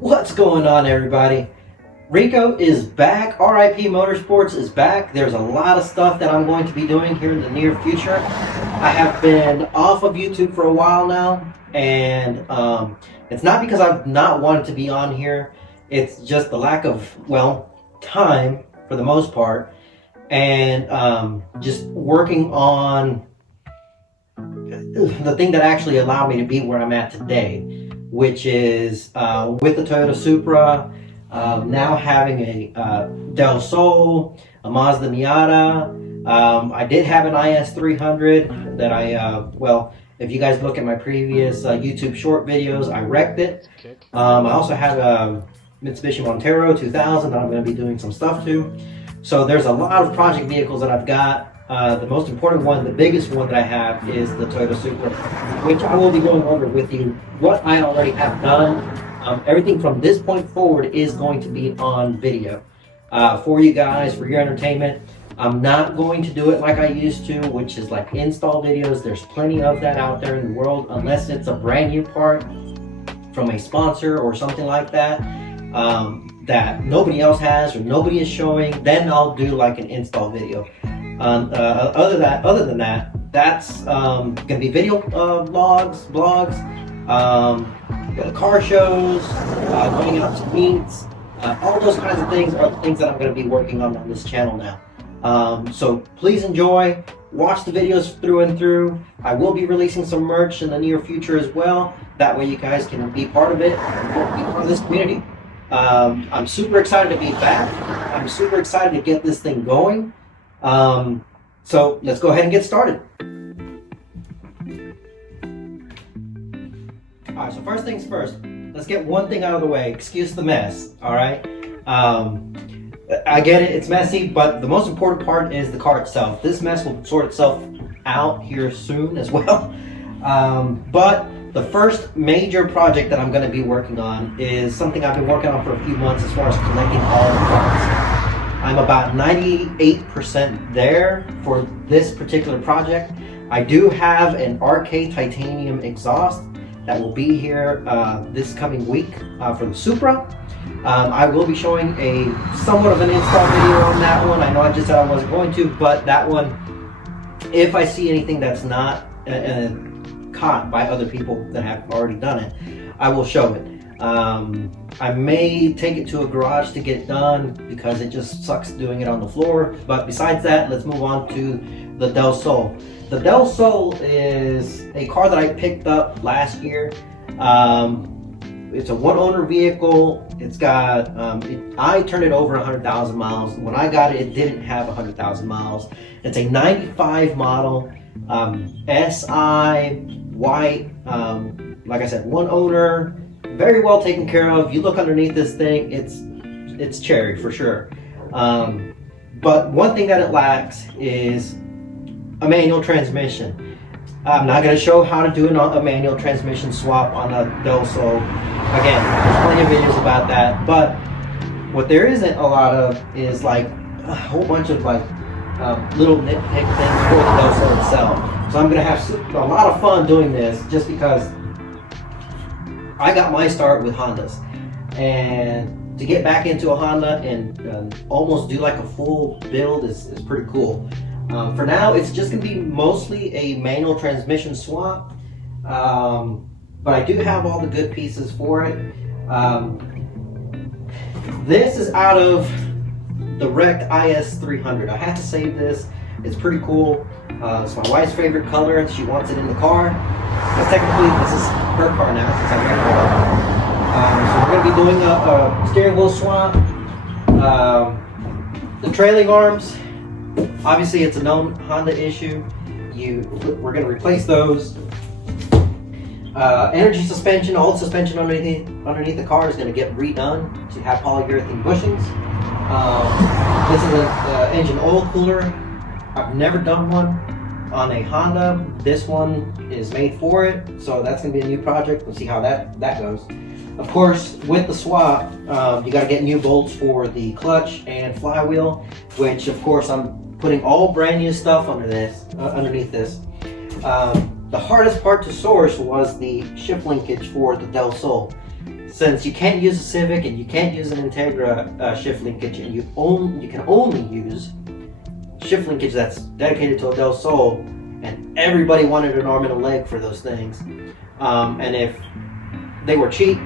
What's going on, everybody? Rico is back. RIPMotorsports is back. There's a lot of stuff that I'm going to be doing here in the near future. I have been off of YouTube for a while now, and it's not because I've not wanted to be on here. It's just the lack of, well, time for the most part, and just working on the thing that actually allowed me to be where I'm at today, which is with the Toyota Supra, now having a Del Sol, a Mazda Miata. I did have an IS300 that well, if you guys look at my previous YouTube short videos, I wrecked it. I also have a Mitsubishi Montero 2000 that I'm going to be doing some stuff to. So there's a lot of project vehicles that I've got. The most important one, the biggest one that I have, is the Toyota Supra, which I will be going over with you what I already have done. Everything from this point forward is going to be on video for you guys, for your entertainment. I'm not going to do it like I used to, which is like install videos. There's plenty of that out there in the world, unless it's a brand new part from a sponsor or something like that, that nobody else has or nobody is showing. Then I'll do like an install video. Other than that, that's gonna be video blogs, car shows, going out to meets, all those kinds of things are the things that I'm going to be working on this channel now. So please enjoy, watch the videos through and through. I will be releasing some merch in the near future as well. That way you guys can be part of it, be part of this community. I'm super excited to be back. I'm super excited to get this thing going. So let's go ahead and get started. Alright, so first things first, let's get one thing out of the way. Excuse the mess, alright? I get it, it's messy, but the most important part is the car itself. This mess will sort itself out here soon as well. But the first major project that I'm going to be working on is something I've been working on for a few months as far as collecting all the parts. I'm about 98% there for this particular project. I do have an RK titanium exhaust that will be here this coming week for the Supra. I will be showing a somewhat of an install video on that one. I know I just said I wasn't going to, but that one, if I see anything that's not caught by other people that have already done it, I will show it. I may take it to a garage to get it done because it just sucks doing it on the floor. But besides that, let's move on to the Del Sol. The Del Sol is a car that I picked up last year. It's a one-owner vehicle. It's got, I turned it over 100,000 miles. When I got it, it didn't have 100,000 miles. It's a 95 model, SI, white, like I said, one owner, very well taken care of. You look underneath this thing, it's cherry for sure. But one thing that it lacks is a manual transmission. I'm not going to show how to do a manual transmission swap on a Del Sol. Again, there's plenty of videos about that, but what there isn't a lot of is like a whole bunch of like little nitpick things for the Del Sol itself. So I'm going to have a lot of fun doing this just because I got my start with Hondas, and to get back into a Honda and almost do like a full build is pretty cool. For now, it's just going to be mostly a manual transmission swap, but I do have all the good pieces for it. This is out of the wrecked IS300. I had to save this. It's pretty cool. It's my wife's favorite color, and she wants it in the car. But technically, this is her car now since I wrecked her. So we're going to be doing a steering wheel swap. The trailing arms. Obviously, it's a known Honda issue. We're going to replace those. Energy suspension, all the suspension underneath the car is going to get redone to have polyurethane bushings. This is an engine oil cooler. I've never done one on a Honda. This one is made for it, so that's going to be a new project. We'll see how that goes. Of course, with the swap, you got to get new bolts for the clutch and flywheel, which of course I'm putting all brand new stuff underneath this. the hardest part to source was the shift linkage for the Del Sol. Since you can't use a Civic and you can't use an Integra shift linkage, and you can only use shift linkage that's dedicated to a Del Sol, and everybody wanted an arm and a leg for those things. And if they were cheap,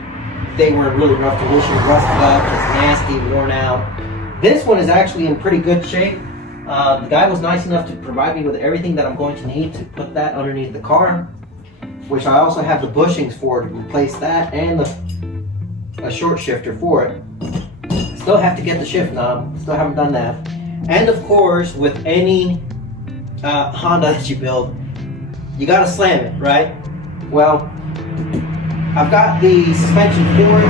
they were in really rough condition, rusted up, just nasty, worn out. This one is actually in pretty good shape. The guy was nice enough to provide me with everything that I'm going to need to put that underneath the car, which I also have the bushings for to replace that, and a short shifter for it. Still have to get the shift knob, still haven't done that. And of course, with any Honda that you build, you gotta slam it, right? Well, I've got the suspension for it.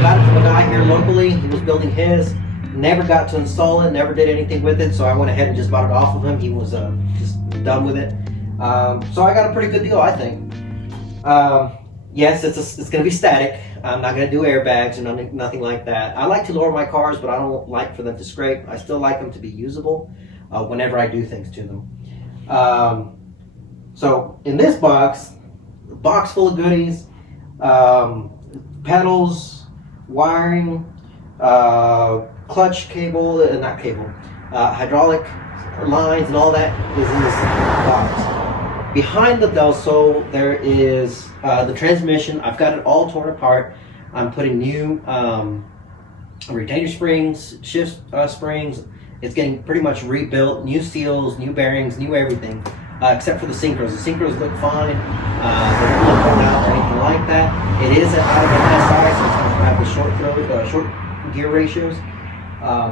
Got it from a guy here locally. He was building his. Never got to install it, never did anything with it, so I went ahead and just bought it off of him. He was just done with it. So I got a pretty good deal, I think. Yes, it's going to be static. I'm not going to do airbags or nothing like that. I like to lower my cars, but I don't like for them to scrape. I still like them to be usable whenever I do things to them. So in this box, a box full of goodies, pedals, wiring, clutch cable, not cable, hydraulic lines and all that is in this box. Behind the Del Sol, there is the transmission. I've got it all torn apart. I'm putting new retainer springs, shift springs. It's getting pretty much rebuilt, new seals, new bearings, new everything, except for the synchros. The synchros look fine. They don't look worn out or anything like that. It is out of an SI, so it's going to have the short gear ratios,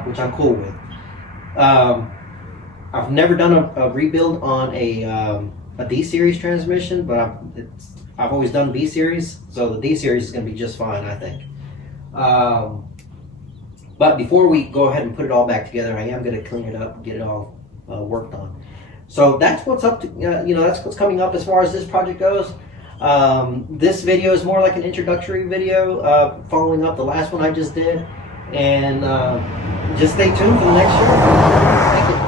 which I'm cool with. I've never done a rebuild on a D-Series transmission, but I've always done B-Series, so the D-Series is going to be just fine, I think. But before we go ahead and put it all back together, I am going to clean it up and get it all worked on. So that's what's up to, that's what's coming up as far as this project goes. This video is more like an introductory video, following up the last one I just did, and just stay tuned for the next show. Thank you.